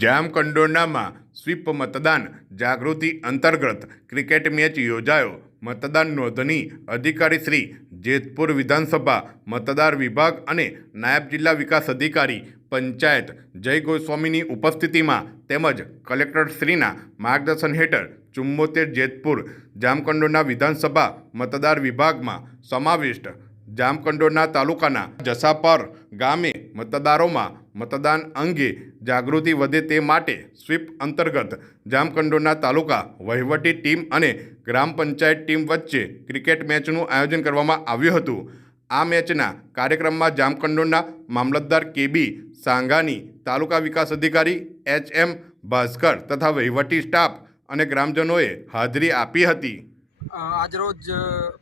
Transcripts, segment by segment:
જામકંડોરણામાં sweep મતદાન જાગૃતિ અંતર્ગત cricket match યોજાયો. મતદાન નોંધણી અધિકારી શ્રી જેતપુર વિધાનસભા મતદાર વિભાગ અને નાયબ જિલ્લા વિકાસ અધિકારી પંચાયત જય ગોસ્વામીની ઉપસ્થિતિમાં તેમજ કલેક્ટરશ્રીના માર્ગદર્શન હેઠળ ચુમ્મોતેર જેતપુર જામકંડોરના વિધાનસભા મતદાર વિભાગમાં સમાવિષ્ટ જામકંડોરના તાલુકાના જસાપર ગામે મતદારોમાં મતદાન અંગે જાગૃતિ વધે તે માટે સ્વીપ અંતર્ગત જામકંડોરના તાલુકા વહીવટી ટીમ અને ગ્રામ પંચાયત ટીમ વચ્ચે ક્રિકેટ મેચનું આયોજન કરવામાં આવ્યું હતું. આ મેચના કાર્યક્રમમાં જામકંડોરના મામલતદાર કેબી સાંગાની તાલુકા વિકાસ અધિકારી એચ એમ ભાસ્કર તથા વહીવટી સ્ટાફ અને ગ્રામજનોએ હાજરી આપી હતી. આજરોજ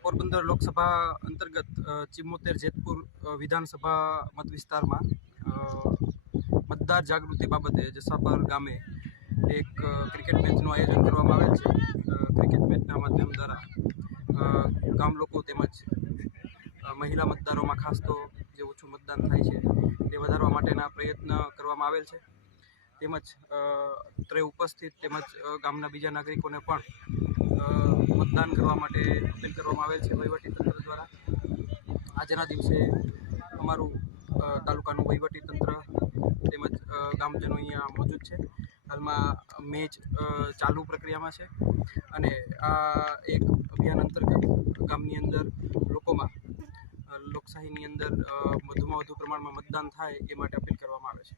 પોરબંદર લોકસભા અંતર્ગત ચિમ્મોતેર જેતપુર વિધાનસભા મત વિસ્તારમાં મતદાર જાગૃતિ બાબતે જસાપર ગામે એક ક્રિકેટ મેચનું આયોજન કરવામાં આવેલ છે. ક્રિકેટ મેચના માધ્યમ દ્વારા ગામ લોકો તેમજ મહિલા મતદારોમાં ખાસ તો જે ઓછું મતદાન થાય છે તે વધારવા માટેના પ્રયત્ન કરવામાં આવેલ છે. તેમજ અત્રે ઉપસ્થિત તેમજ ગામના બીજા નાગરિકોને પણ મતદાન કરવા માટે અપીલ કરવામાં આવેલ છે વહીવટીતંત્ર દ્વારા. આજના દિવસે અમારું તાલુકાનું વહીવટીતંત્ર તેમજ ગામજનો અહીંયા મોજૂદ છે. હાલમાં મેચ ચાલુ પ્રક્રિયામાં છે અને આ એક અભિયાન અંતર્ગત ગામની અંદર લોકોમાં લોકશાહીની અંદર વધુમાં વધુ પ્રમાણમાં મતદાન થાય એ માટે અપીલ કરવામાં આવે છે.